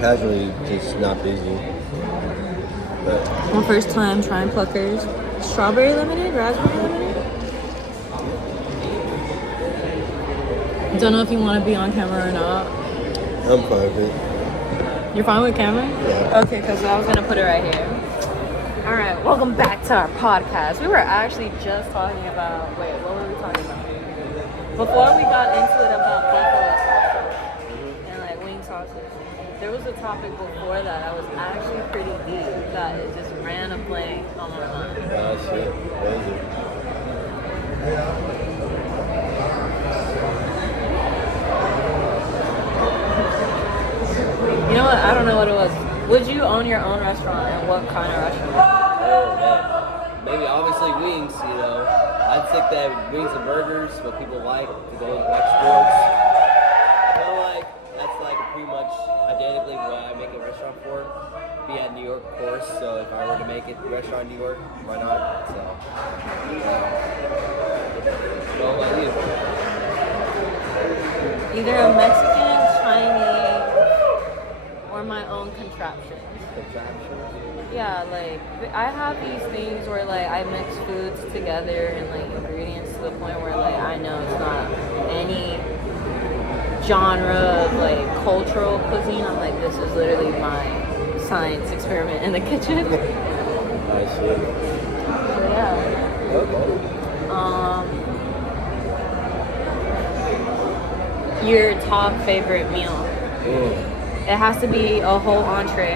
casually, just not busy. But My first time trying Pluckers. Strawberry lemonade, raspberry lemonade. Don't know if you want to be on camera or not. I'm fine with it. You're fine with camera? Yeah. Okay, because I was going to put it right here. All right, welcome back to our podcast. We were actually just talking about, what were we talking about? Before we got into it about buffalo sauces and like wing sauces, there was a topic before that was actually pretty deep that it just ran a blank on my mind. Oh, shit. What is it? You know what? I don't know what it was. Would you own your own restaurant, and what kind of restaurant? Oh, man. Maybe obviously wings, you know. I'd think that wings and burgers, what people like to go watch sports. I feel like that's like pretty much identically what I make a restaurant for. Be at New York, of course, so if I were to make it a restaurant in New York, why not? So, what about you? Either a Mexican, Chinese, or my own contraptions. Yeah, like I have these things where like I mix foods together and like ingredients to the point where like I know it's not any genre of like cultural cuisine. I'm like, this is literally my science experiment in the kitchen. I see. So yeah. Okay. Your top favorite meal? It has to be a whole entree.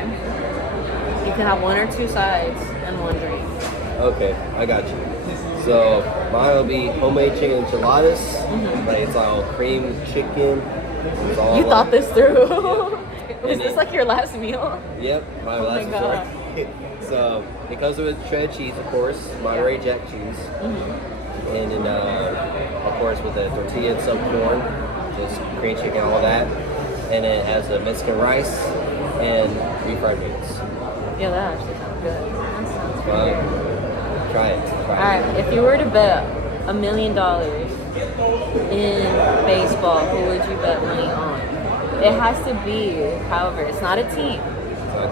You can have one or two sides and one drink. Okay, I got you. So mine will be homemade chicken enchiladas. Like it's all cream chicken. It's all You thought this through. Was And this it- like your last meal? Yep, my Oh last my God. resort. So it comes with shredded cheese, of course, Monterey Jack cheese, and then of course with the tortilla and some corn, just green chicken, all that, and it has a Mexican rice and refried beans. Yeah, that actually sounds good. That sounds Well, good. try it. Alright, if you were to bet $1 million in baseball, who would you bet money on? It has to be, however, it's not a team.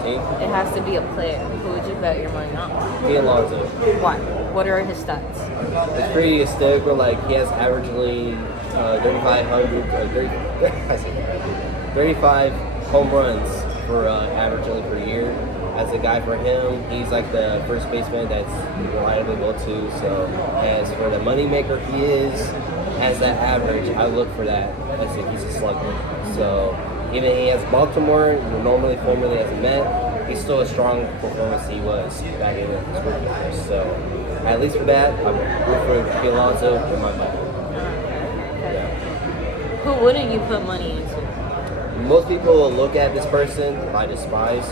Team? It has to be a player. Who would you bet your money on? Pete Alonso. Why? What are his stats? It's pretty hysterical. Like he has averagely 35 home runs for averagely per year. As a guy for him, he's like the first baseman that's reliably go to. So as for the moneymaker he is, as that average, I look for that. He's a slugger. So even he has Baltimore, formerly as a Met, he's still a strong performance he was back in his rookie years. So at least for that, I'm rooting for Pete Alonso in my money. Yeah. Who wouldn't you put money into? Most people will look at this person I despise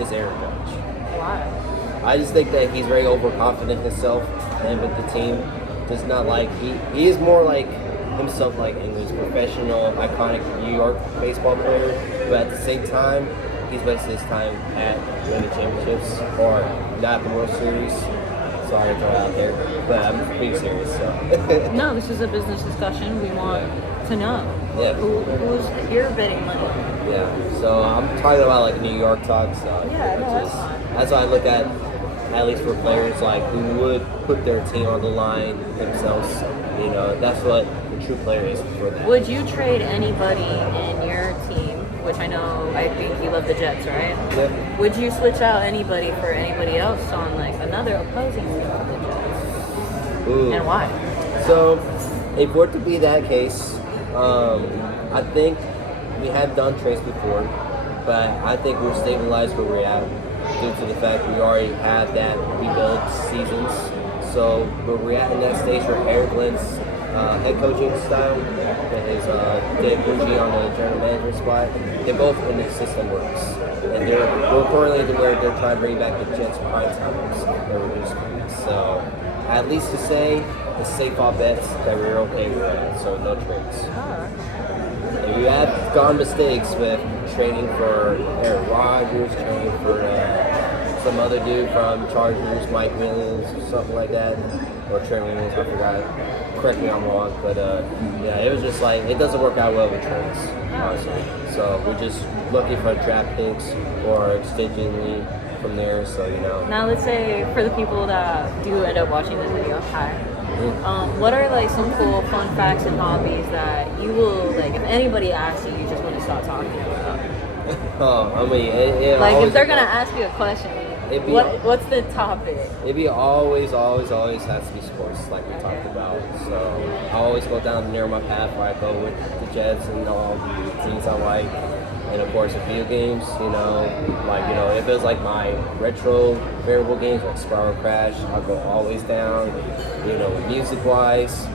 is Aaron Judge. Why? I just think that he's very overconfident himself and with the team. Just not like he is more like himself, like in his professional, iconic New York baseball player. But at the same time, he's wasted his time at winning championships or not the World Series. Sorry to throw it out there, but I'm being serious. So No, this is a business discussion. We want to know. Yeah. Who's your betting money? yeah, so I'm talking about like New York talk. So Yeah, no, that's fine. that's what I look at least for players like who would put their team on the line themselves. You know, that's what the true player is for that. Would you trade anybody in your team, which I think you love the Jets, right? Yeah. Would you switch out anybody for anybody else on like another opposing team of the Jets? Ooh. And why? So, if it were to be that case, I think we have done trades before, but I think we're stabilized where we're at due to the fact we already have that rebuild seasons. So, where we're at in that stage where Eric Lynn's head coaching style and his Dave Bougie on the general management spot, they both in the system works. And we're currently to where they're trying to bring back the Jets prime timers that were just so at least to say it's safe off bets that we're okay with that, so no trades. If you have gone mistakes with trading for Aaron Rodgers, trading for some other dude from Chargers, Mike Williams, or something like that, or Trent Williams, I forgot. Correct me if I'm wrong, but yeah, it was just like it doesn't work out well with trades, honestly. So we're just looking for draft picks or extension from there. So Now let's say for the people that do end up watching this video, what are like some cool fun facts and hobbies that you will like if anybody asks you, you just want to start talking about? I mean, it like always, if they're gonna ask you a question, what's the topic? It'd be always has to be sports, like we talked about. So I always go down near my path where I go with the Jets and all the teams I like. And of course, the video games, if it's like my retro variable games like Spiral Crash, I'll go always down. Music-wise,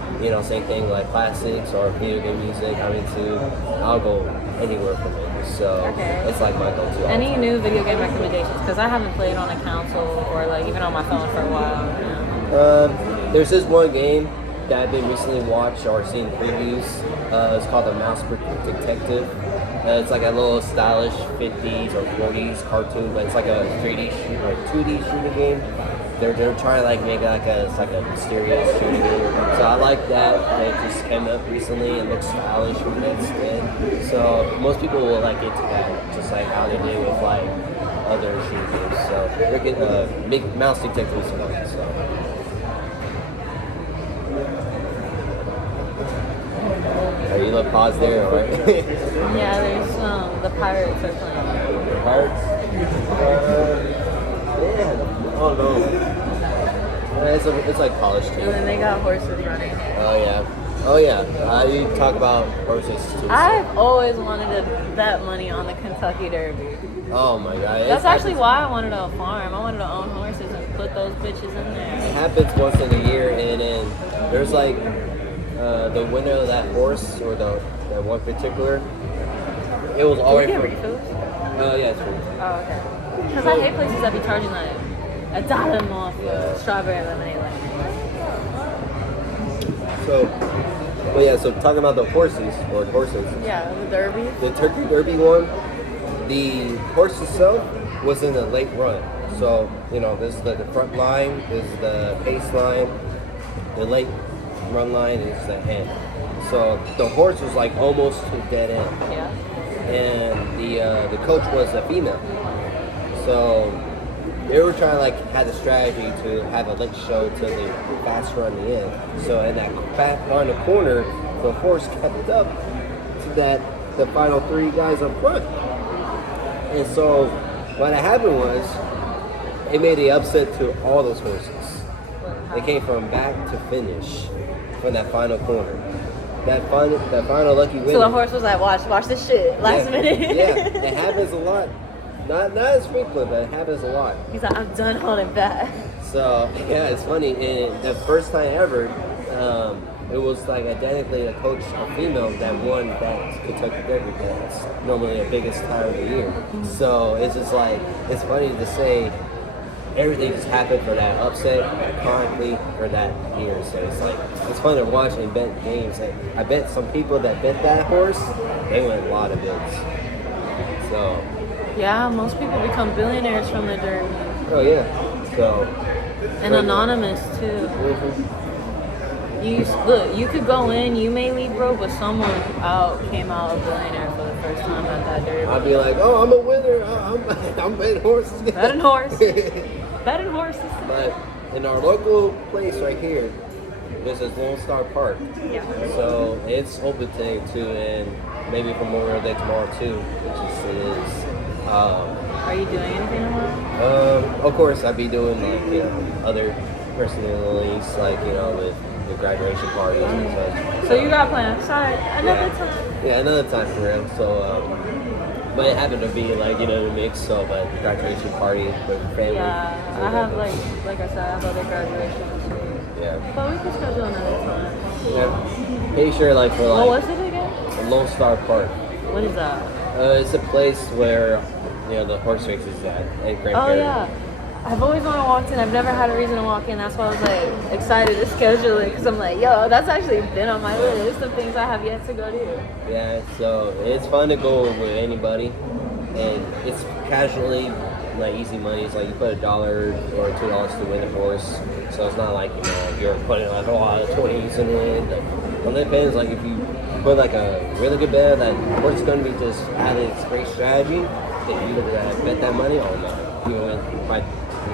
same thing like classics or video game music I'm into. I'll go anywhere from it. So it's like my go-to. Any new video game recommendations? Because I haven't played on a console or like even on my phone for a while. There's this one game that I've been recently watched or seen previews. It's called The Mouse Detective. It's like a little stylish 50s or 40s cartoon, but it's like a 3D or 2D shooting game. They're trying to like make it like a mysterious shooting game. So I like that. It just came up recently and looks stylish from that skin. So most people will like into that, just like how they do with like other shooting games. So Mouse Detective is fun. So. You look pause there, right? Yeah, there's the Pirates are playing. The Pirates? Oh no. It's like college team. And then they got horses running. Oh yeah. You talk about horses too. I've always wanted to bet money on the Kentucky Derby. Oh my god. That's actually why I wanted a farm. I wanted to own horses and put those bitches in there. It happens once in a year, and then there's like the winner of that horse or that one particular. It was already. Can we get refills? Yeah, it's free. Oh, okay. Because I hate places that be charging like $1 more for strawberry lemonade. So talking about the horses. Yeah, the Derby. The Turkey Derby one, the horse itself was in the late run. So, this is the front line, this is the pace line, the late run line is the end. So the horse was like almost to dead end. Yeah. And the coach was a female. So they were trying to like have a strategy to have a late show to the fast run in the end. So in that on the corner, the horse kept up to the final three guys up front. And so what happened was it made the upset to all those horses. They came from back to finish from that final corner. That final lucky winner. So the horse was like, watch this shit last minute. Yeah, it happens a lot. Not as frequent, but it happens a lot. He's like, I'm done holding back. So yeah, it's funny. And the first time ever, it was like identically a coach, a female, that won that Kentucky Derby. That's normally the biggest time of the year. So it's just like it's funny to say. Everything just happened for that upset, currently for that year. So it's fun to watch and bet games. I bet some people that bet that horse, they win a lot of bets. So yeah, most people become billionaires from the Derby. Oh yeah. So and anonymous too. Mm-hmm. You could go in, you may leave broke, but someone came out a billionaire for the first time at that Derby. I'd be like, oh, I'm a winner. I'm betting horses. Betting horses. But in our local place right here, this is Lone Star Park. Yeah. So it's open today too, and maybe for Memorial Day tomorrow too, which it is. Are you doing anything tomorrow? Of course, I'd be doing like other personalities, like with the graduation parties and such. So you got plans? Sorry, another time. Yeah, another time for real. So, but it happened to be like the mix. So, but graduation party with family. Yeah, I have like I said, I have other graduations too. Yeah. But we can schedule another time. Yeah. Pretty sure like for like. What was it again? Lone Star Park. What is that? It's a place where the horse race is at Grand Oh Prairie. yeah. I've always wanted to walk in. I've never had a reason to walk in. That's why I was like excited to schedule it because I'm like, yo, that's actually been on my list of things I have yet to go do. Yeah, so it's fun to go with anybody, and it's casually like easy money. It's like you put $1 or $2 to win a horse. So it's not like you're putting like a lot of 20s in it. Like, it depends. Like if you put like a really good bet that horse is going to be just adding its great strategy, then you bet that money. Oh no, you win by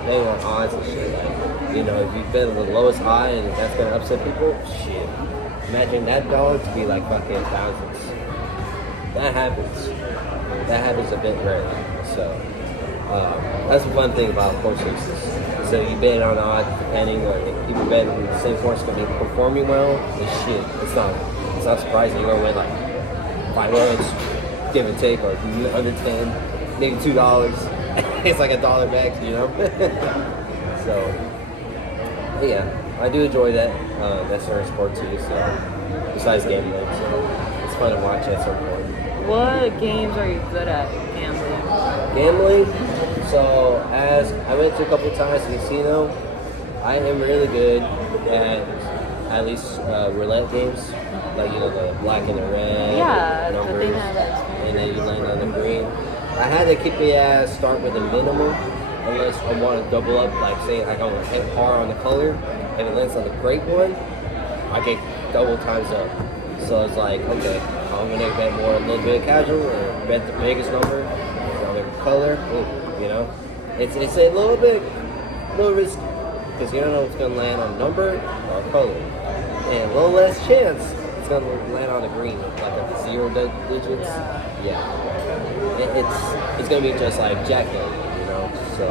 betting on odds and shit. Like if you bet the lowest high and that's going to upset people, shit. Imagine that dollar to be like fucking thousands. That happens. That happens a bit rarely. So that's the fun thing about horse races. So you bet on odds depending, or if people bet the same horse going to be performing well. It's shit. It's not surprising. You're gonna win like $5, give and take, or under 10, maybe $2. It's like $1 back, So yeah, I do enjoy that sort of sport too. So besides gambling, so it's fun to watch at some point. What games are you good at gambling? Gambling? So, as I went to a couple of times to casino, I am really good at least roulette games. Like, the black and the red. Yeah, numbers, the thing that and then you land on the green. I had to keep the ass start with a minimum, unless I want to double up, like say I want to hit par on the color, and it lands on the great one, I get double times up. So it's like, okay, I'm gonna bet more a little bit casual, or bet the biggest number on the color. It's a little risky because you don't know if it's gonna land on number or color, and a little less chance it's gonna land on the green, like a 0 digits. Yeah. It's gonna be just like jackpot, So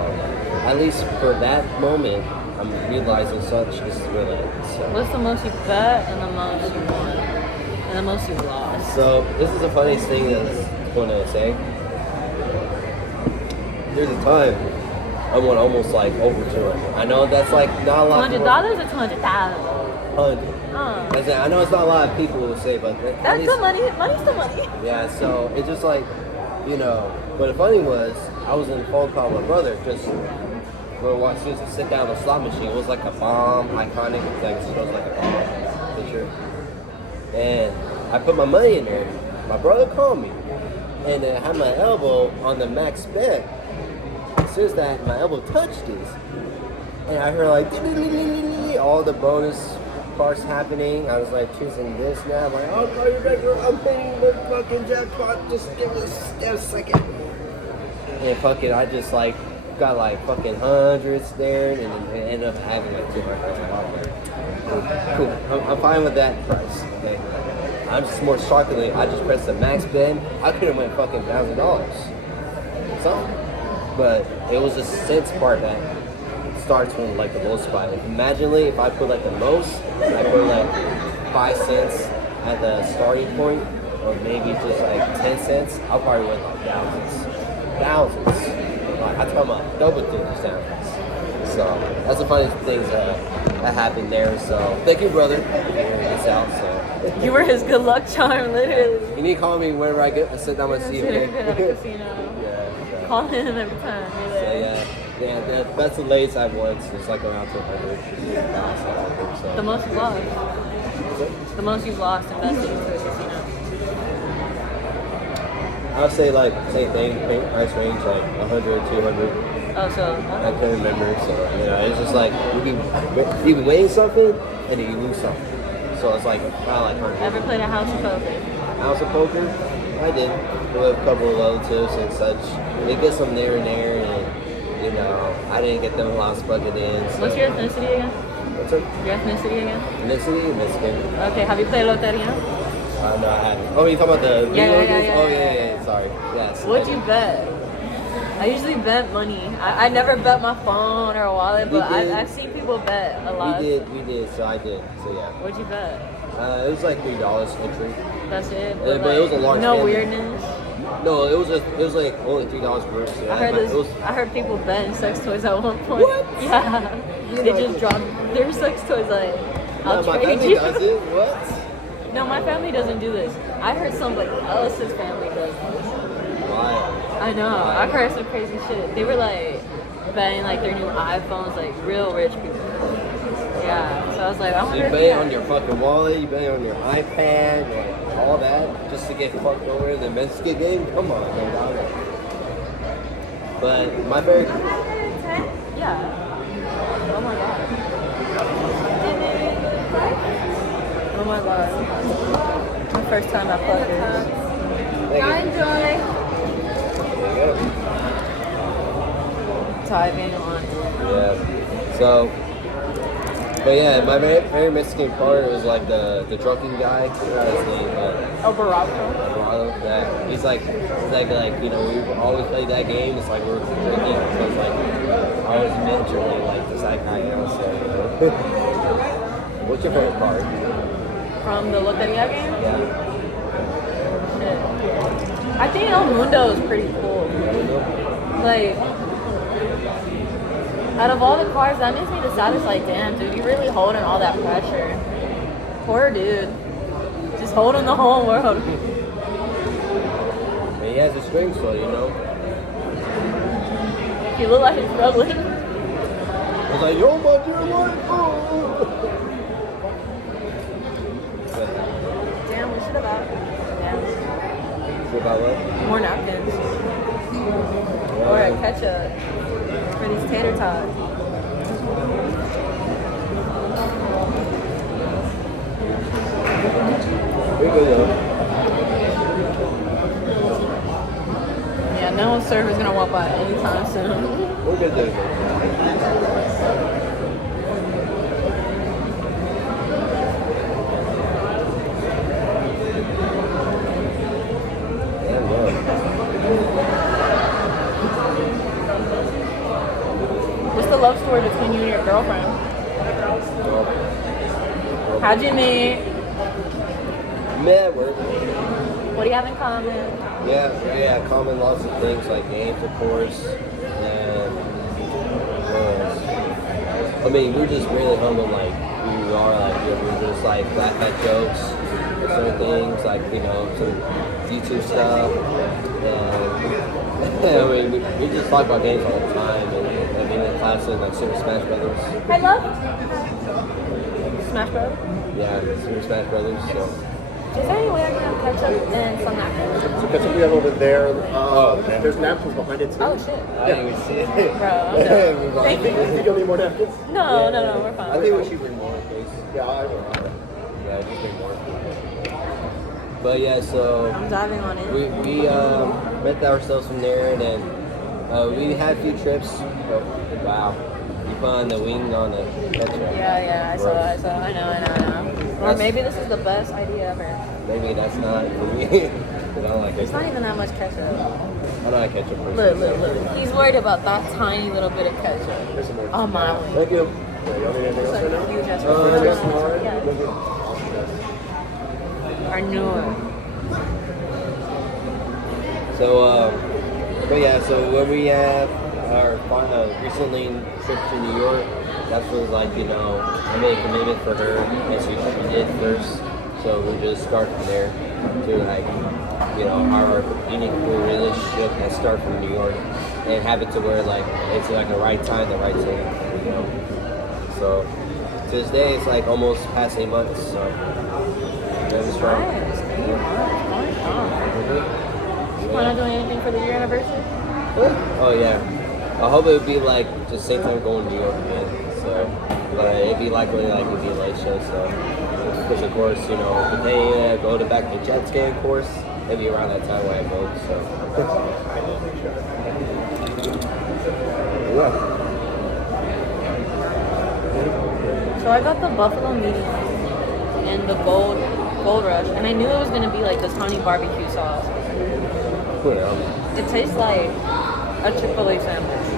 at least for that moment, I'm realizing such is really. So. What's the most you bet and the most you won and the most you lost? So this is the funniest thing that's going to say. There's a time I won almost like over 200. I know that's like not a lot. $200 or 200,000? 100. I know it's not a lot of people will say, but that's the money. Money's the money. Yeah, so it's just like, But the funny was, I was in a phone call with my brother just we're watching to sit down on a slot machine. It was like a bomb, iconic, like it was like a bomb picture. And I put my money in there. My brother called me, and I had my elbow on the max bet. As soon as that, my elbow touched this, and I heard like all the bonus parts happening. I was like choosing this now. I'm like, oh, call you back. I'm paying the fucking jackpot. Just give me a second. And fucking, I just like got like fucking hundreds there, and then ended up having like 200. I was like, oh, cool. I'm fine with that price. Okay. I'm just more shockingly, I just pressed the max bet. I could have went fucking $1,000. Something. But it was the cents part that starts from like the low spot. Imagine if I put like the most, I put like 5 cents at the starting point, or maybe just like 10 cents, I'll probably win like thousands. Like, I'm talking about double digits thousands. So that's the funniest things that happened there. So thank you, brother, for figuring this out. So you were his good luck charm, literally. You need to call me whenever I get to sit down and see you. Okay? Casino. Yeah. Call him every time. Yeah, that's the latest I've won. So it's like around 200. So. The most you've lost. The most you've lost investing into a casino. I would say like same thing, price range like 100, 200. Oh, so I can't remember. So it's just like you be winning something and then you lose something. So it's like kind of like 100. Ever played a house of poker? House of poker? I did. With a couple of relatives and such. They get some there and there, and I didn't get them lots bucket in. So. What's your ethnicity again? What's up? Your ethnicity again? Ethnicity? Mexican. Okay, have you played loteria? No, I haven't. Oh, you talking about the video games? Yeah. Oh, yeah, sorry. Yes. What'd you bet? I usually bet money. I never bet my phone or a wallet, but I've seen people bet a lot. We did, so I did. So, yeah. What'd you bet? It was like $3 entry. That's it? But it was a large no family. weirdness? No, it was like only $3 per. So I heard people betting sex toys at one point. What? Yeah. They just dropped their sex toys like, I'll my trade family you. does it? What? No, my family doesn't do this. I heard somebody else's family does this. Why? I know. I heard some crazy shit. They were like betting like their new iPhones, like real rich people. Yeah. So I was like, I wonder You if bet on your fucking wallet, you bet on your iPad, like, all that, just to get fucked over in the Mexican game? Come on, man. But my favorite. Yeah. Oh my god. Oh my god. My first time at Pluckers. Enjoy. There you go. Diving on. Yeah. So, but yeah, my very Mexican part was like the drunken guy. His name. Alvarado. That he's like you know, we always played that game. It's like we're drinking, so it's like I was mentally like just that guy now. So, you know. What's your favorite part? From the Loteria game? Yeah. Shit. I think El Mundo is pretty cool. Like, out of all the cars, that makes me the saddest. Like, damn, dude, you really holding all that pressure. Poor dude. Just holding the whole world. And he has a string, so you know. He look like he's struggling. I was like, yo, my dear life. Damn, we should have got About what? more napkins. Or a ketchup for these tater tots. We're good though. Yeah, no server's gonna walk by anytime soon. We're good though. What's the love story between you and your girlfriend? How'd you meet? Met at work. What do you have in common? Yeah, common lots of things like games, of course, and I mean, we're just really humble, like we are, like we're just like laugh at jokes, and certain things, like you know, some YouTube stuff, and I mean, we just talk about games all the time, and I mean, in classes like Super Smash Brothers. I love Smash Bros. Yeah, Super Smash Brothers. So. Is there any way I can have ketchup and some napkins? So ketchup we have over there. There's napkins behind it too. Oh shit. I didn't even see it. Bro, I'm done. Thank you. Think you'll need more napkins? No, we're fine. I think we should bring more, please. Yeah, I will. Yeah, just bring more. But yeah, so I'm diving on it. we met ourselves from there, and then we had a few trips. Oh, wow, you put on the wing on the ketchup. Yeah, I saw. I know. Or maybe this is the best idea ever. Maybe that's not for me. 'Cause I don't like It's ketchup. not even that much ketchup. I don't like ketchup. Look. He's worried about that tiny little bit of ketchup. There's some more. On my way. Thank you. Yeah, y'all need anything else right now? Huge ass Yeah. I knew it. So, but yeah, so when we had our recently trip to New York, that was like, you know, I made a commitment for her, and she did first. So we just start from there to like, you know, our unique relationship and start from New York and have it to where like it's like the right time, you know. So to this day, it's like almost past 8 months. So very strong. Nice. You plan on doing anything for the year anniversary? Oh yeah. I hope it would be like just same time going to New York again. So, but it'd be likely like it'd be a late show. So, because of course, you know, if they go to back to jet ski course, maybe around that time when I go. So, yeah. So I got the buffalo medium and the gold rush, and I knew it was gonna be like this honey barbecue sauce. You know, It tastes like a Chick-fil-A sandwich.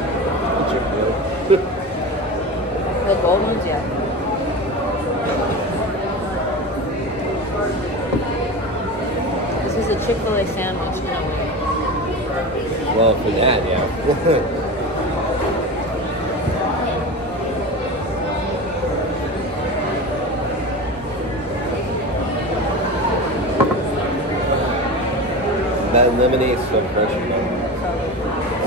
The gold ones, yeah. This is a Chick-fil-A sandwich in a way. well, for that, yeah. That lemonade is so refreshing, man.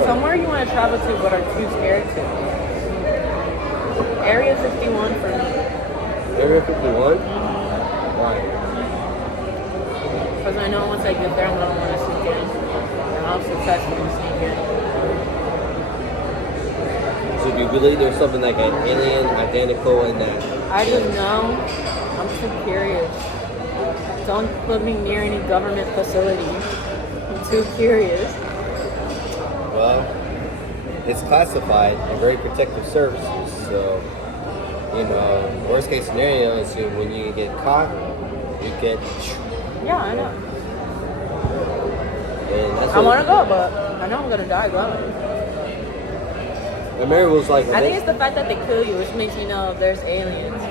Somewhere you want to travel to but are too scared to. Area 51 for me. Area 51? Why? Because I know once I get there, I'm going to want to sneak in. And I'll successfully sneak in. Do you believe there's something like an alien identical in that? I just know. I'm too curious. Don't put me near any government facility. I'm too curious. Well, it's classified and very protective services. So, worst case scenario is when you get caught, you get. Yeah, I know. And that's I want to go, but I know I'm gonna die going. And Mary was like, I think it's the fact that they kill you, which makes me know if there's aliens.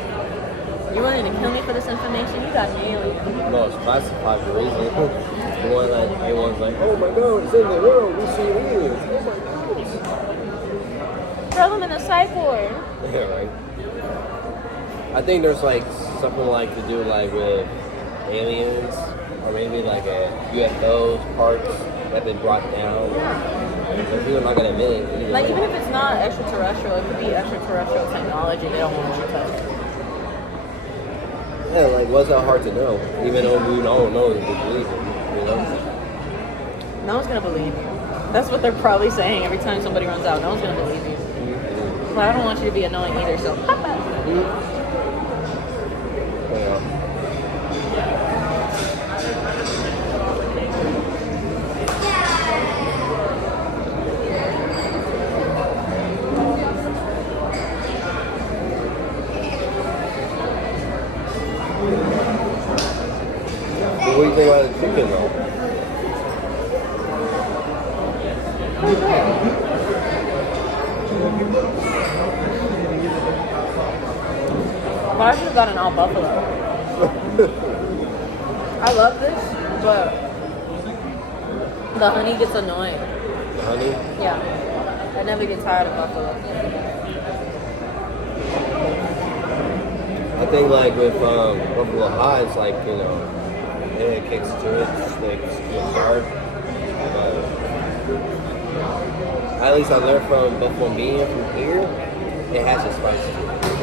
You wanted to kill me for this information? You got an alien. No, it's classified for a reason. The one that everyone's like, oh my god, it's in the world, we see aliens. Oh my goodness. Throw them in a psych ward. Yeah, right. I think there's like something like to do like with aliens, or maybe like a UFOs parts that have been brought down. But people are not gonna admit it. Either Like way. even if it's not extraterrestrial, it could be extraterrestrial technology they don't want you to touch. Yeah, like what's that hard to know? Even though we don't know, we believe it. No one's gonna believe you. That's what they're probably saying every time somebody runs out. No one's gonna believe you. But I don't want you to be annoying either, so Yeah. What do you think about the chicken though? But I should have gotten all buffalo. I love this, but the honey gets annoying. The honey? Yeah. I never get tired of buffalo. I think like with Buffalo High, it's like, it kicks to it, like it's hard. At least I learned from Buffalo Bean from here, it has a spice to it.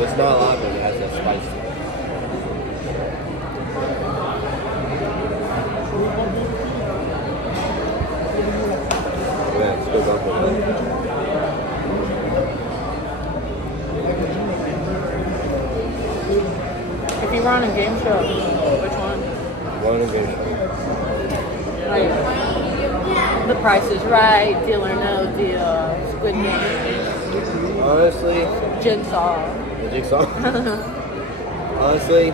It's not a lot, but it has that spice to it. Yeah, it's good Buffalo. If you were on a game show, which one? One innovation. Like, The Price is Right, Deal or No Deal, Squid Game, Honestly, Jigsaw. the jigsaw. Honestly,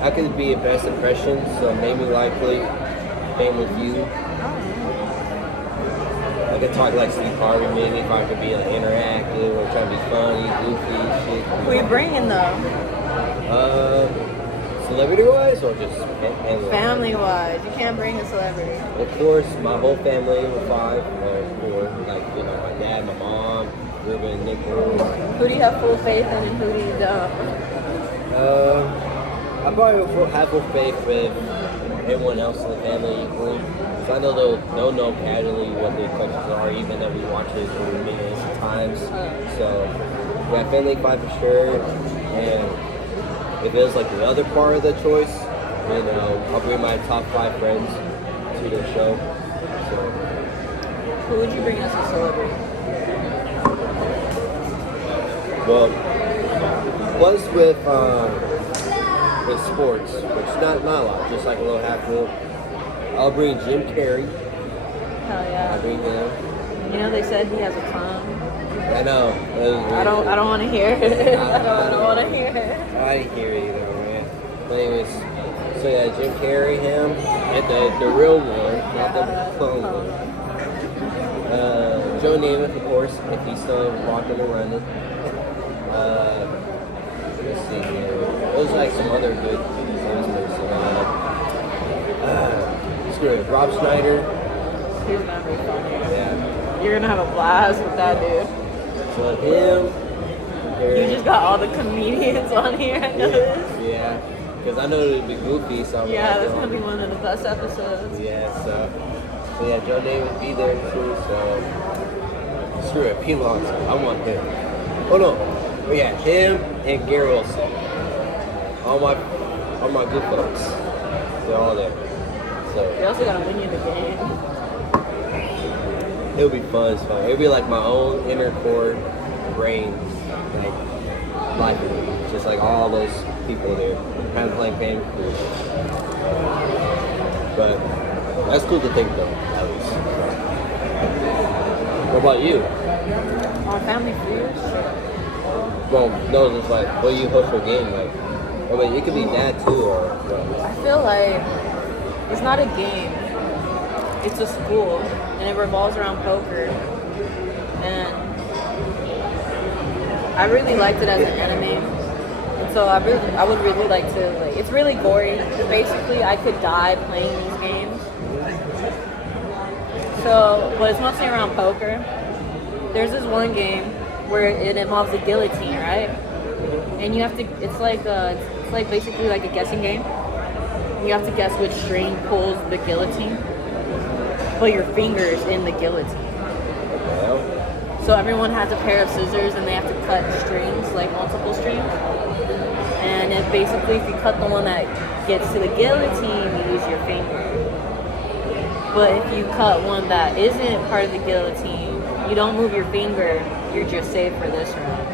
I could be a best impression, so maybe likely Family Feud. I could talk like Steve Harvey maybe if I could be like interactive or trying to be funny, goofy, shit. Who are you bringing though? Celebrity wise or just family? Family wise, you can't bring a celebrity. Of course, my whole family was 5 or 4. Like, my dad, my mom, Ruben, Nicholas. Who do you have full faith in and who do you don't? I probably will have full faith with everyone else in the family equally. So I know they'll know casually what the questions are, even though we watch it over minutes at times. So, yeah, family 5 for sure. And if it was like the other part of the choice, then I'll bring my top 5 friends to the show. So, Who would you bring as a celebrity? well, plus with sports, which is not a lot, just like a little half loop. I'll bring Jim Carrey. Hell yeah. I'll bring him. You know they said he has a tongue. I know. I don't want to hear it. I don't want to hear it. I didn't hear it either, man. But anyways, so yeah, Jim Carrey, him, and the real one, not the clone one. Joe Namath, of course, if he's still walking and running. Let's see here. Those like some other good famous person. Screw it, Rob Schneider. He's gonna be funny. Yeah. You're gonna have a blast with that dude. So him. You just got all the comedians on here. I know this. Yeah. Because I know it would be goofy, so I'm Yeah, like, that's gonna be one of the best episodes. Yeah, so yeah, Joe Namath would be there too, so screw it, Pete Alonso, I want him. Oh no, but yeah, him and Gary Wilson. All my good folks. They're all there. So You also gotta win you the game. it'll be fun as fun. It'll be like my own inner core brain, like, life. Just like all those people there, kind of playing game. But that's cool to think, though, at least. What about you? On Family Feud? Well, no, it's like, what do you host for a game? Like, I mean, it could be that too, or what? I feel like it's not a game. It's a school, and it revolves around poker. And I really liked it as an anime. And so I would really like to, like, it's really gory. Basically, I could die playing these games. So, but it's mostly around poker. There's this one game where it involves a guillotine, right? And you have to, it's like basically like a guessing game. You have to guess which string pulls the guillotine, but your finger's in the guillotine. So everyone has a pair of scissors and they have to cut strings, like multiple strings. And it basically, if you cut the one that gets to the guillotine, you lose your finger. But if you cut one that isn't part of the guillotine, you don't move your finger, you're just safe for this round.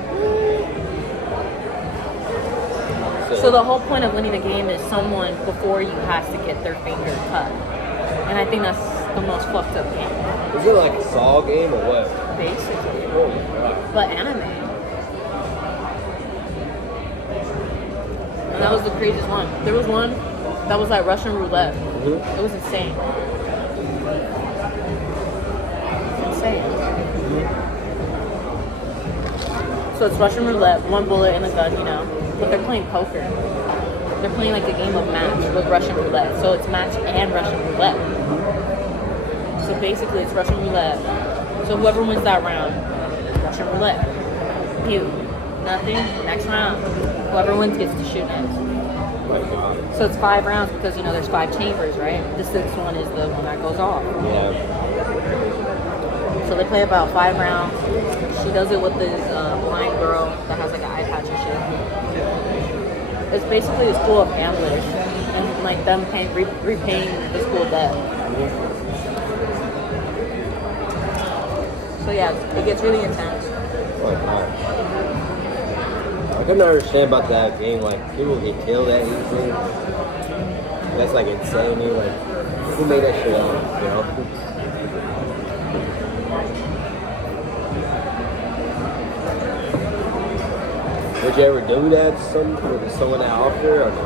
So the whole point of winning a game is someone before you has to get their finger cut. And I think that's the most fucked up game. Is it like a Saw game or what? Basically. Oh my god. But anime. And that was the craziest one. There was one that was like Russian roulette. Mm-hmm. It was insane. Insane. So it's Russian roulette, one bullet and a gun, you know. But they're playing poker. They're playing like a game of match with Russian roulette. So it's match and Russian roulette. So basically it's Russian roulette. So whoever wins that round, Russian roulette. You. Nothing. Next round. Whoever wins gets to shoot next. So it's 5 rounds because, you know, there's 5 chambers, right? The 6th one is the one that goes off. Yeah. So they play about 5 rounds. She does it with this blind girl that has like an eye patch and shit. It's basically a school of gamblers and like them repaying the school debt. So yeah, it gets really intense. Oh god. I couldn't understand about that game, like people get killed that easily. That's like insane. Like, who made that shit up, you know? Would you ever do that with someone that offer or no?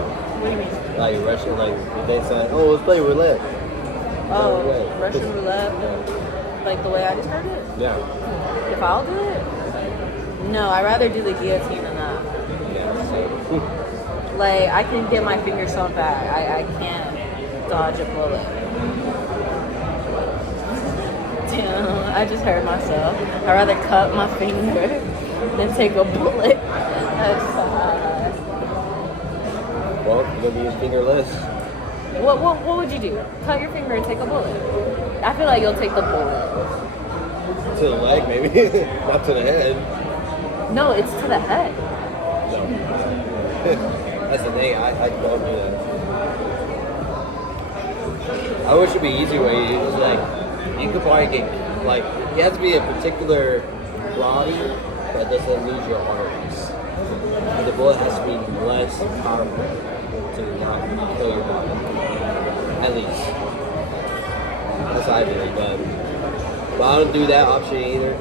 What do you mean? Like Russian, like they say, oh, let's play roulette. Oh, Roulette. Russian roulette? Yeah. Like the way I described it? Yeah. If I'll do it? No, I'd rather do the guillotine than that. Yeah. So. Like, I can get my finger sewn back. I can't dodge a bullet. Damn, I just hurt myself. I'd rather cut my finger than take a bullet. That's sad. Well, you're gonna be fingerless. What would you do? Cut your finger and take a bullet? I feel like you'll take the bullet. To the leg, maybe. Not to the head. No, it's to the head. No. That's the thing. I don't do that. I wish it'd be easy way. It was like you could probably get like you have to be a particular body that doesn't lose your arms. And the bullet has to be less powerful to not kill your body. At least. That's how I believe, but I don't do that option either.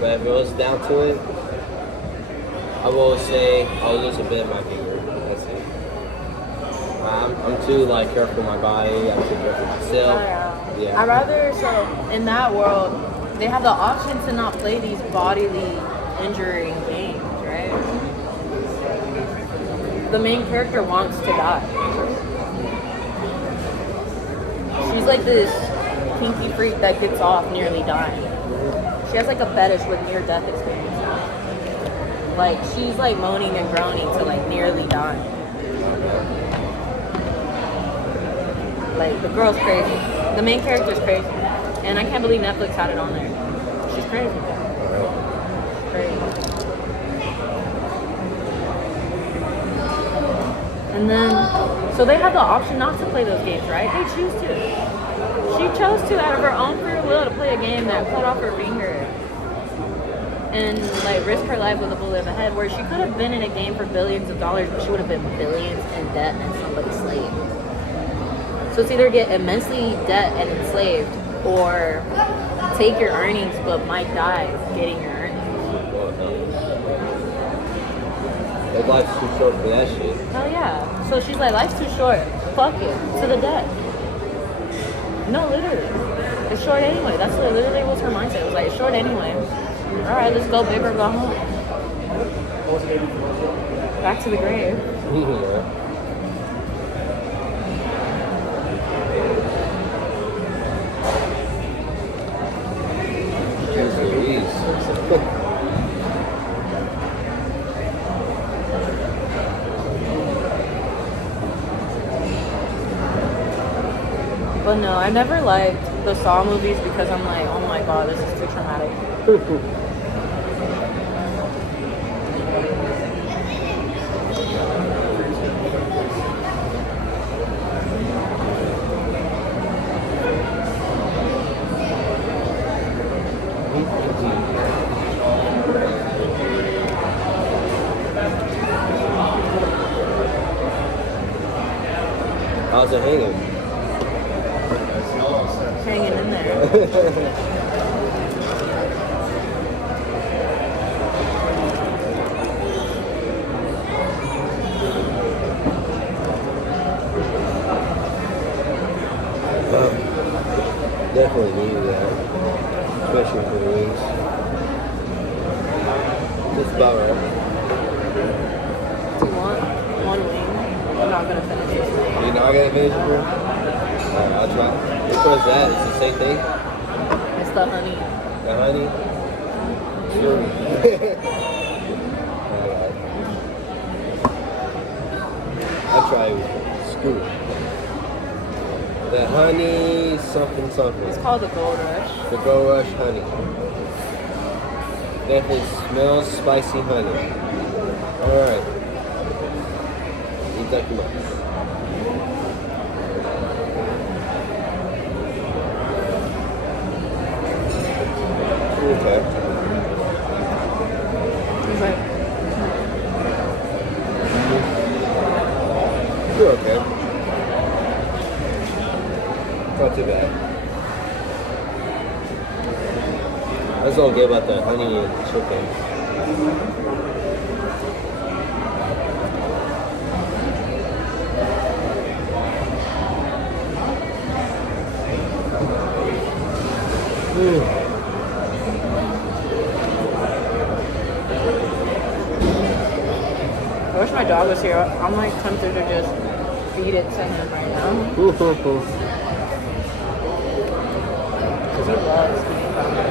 But if it was down to it, I will say I'll lose a bit of my finger. That's it. I'm too like careful with my body. I'm too careful with myself. Yeah. I'd rather, so in that world, they have the option to not play these bodily injury games, right? The main character wants to die. She's like this kinky freak that gets off nearly dying. She has like a fetish with near-death experiences. Like, she's like moaning and groaning to like nearly dying. Like, the girl's crazy. The main character's crazy. And I can't believe Netflix had it on there. She's crazy. Crazy. And then, so they have the option not to play those games, right? They choose to. She chose to, out of her own free will, to play a game that cut off her finger. and like risk her life with a bullet in the head, where she could have been in a game for billions of dollars, but she would have been billions in debt and somebody's slave. So it's either get immensely debt and enslaved, or take your earnings but might die getting your earnings. That life's too short for that shit. Hell yeah. So she's like, life's too short. Fuck it. To the death. No, literally. It's short anyway. That's literally what her mindset was like. It's short anyway. Alright, let's go big or go home. Back to the grave. Jeez Louise. But no, I never liked the Saw movies because I'm like, oh my god, this is too traumatic. How's it hanging? Hanging in there. Definitely needed that, especially for the wings. Just about right. Do you want one wing? I'm not gonna finish this wing. You know I gotta finish it, bro? Alright, I'll try. Which one's that? It's the same thing? It's the honey. The honey? Sure. I'll try it. Screw it. The honey something something. It's called the Gold Rush. The Gold Rush honey. Definitely smells spicy honey. Alright. Thank you much. Okay. He's like, You're okay. Not too bad. That's all good about the honey and chicken. I wish my dog was here. I'm like tempted to just feed it to him right now. Because he loves eating chocolate.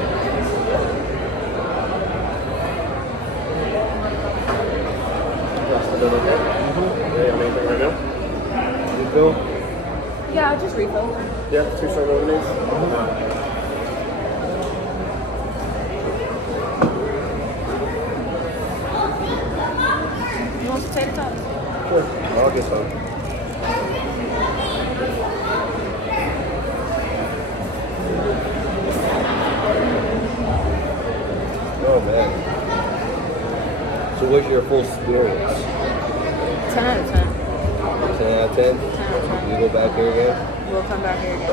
Yeah, anything right now? Refill? Yeah, I'll just refill. Yeah, 2 star lemonades. You want some tater tots? Sure. I'll get some. Oh man. So what's your full experience? 10 out of 10. 10 out of 10? 10 out of 10. You go back here again? We'll come back here again.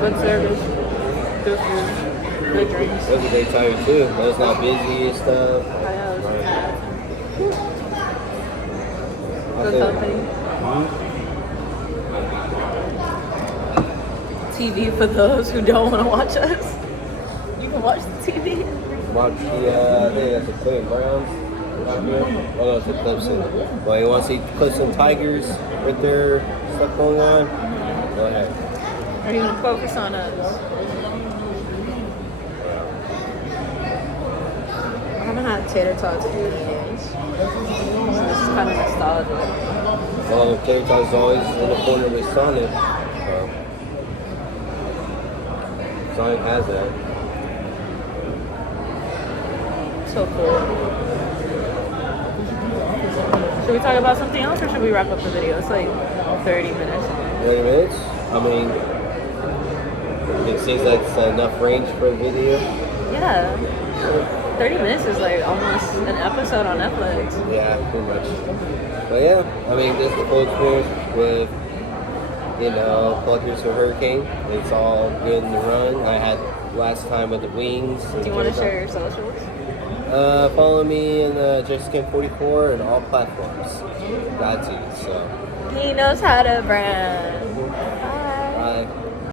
Good service. Good food. Good drinks. Those are day tired too. That's not busy and stuff. I know. It's Right. 10 out of 10. Good company. TV for those who don't want to watch us. You can watch the TV. Watch the, I think that's the Cleveland Browns. Right here. Oh, no, it's the Clemson. Well, you want to see Clemson Tigers right there? Stuff going on? Go ahead. Are you going to focus on us? I haven't had tater tots in years. So this is kind of nostalgic. Well, the tater tots is always in the corner with Sonic. Sonic has that. So cool. Should we talk about something else or should we wrap up the video? It's like 30 minutes long. 30 minutes? I mean, It seems like it's enough range for a video. Yeah. 30 minutes is like almost an episode on Netflix. Yeah, pretty much. But yeah, I mean, this is the full experience with, Pluckers or Hurricane. It's all good in the run. I had last time with the wings. Do you want to share your socials? Follow me in JustKim44 and all platforms. Got to, so. He knows how to brand.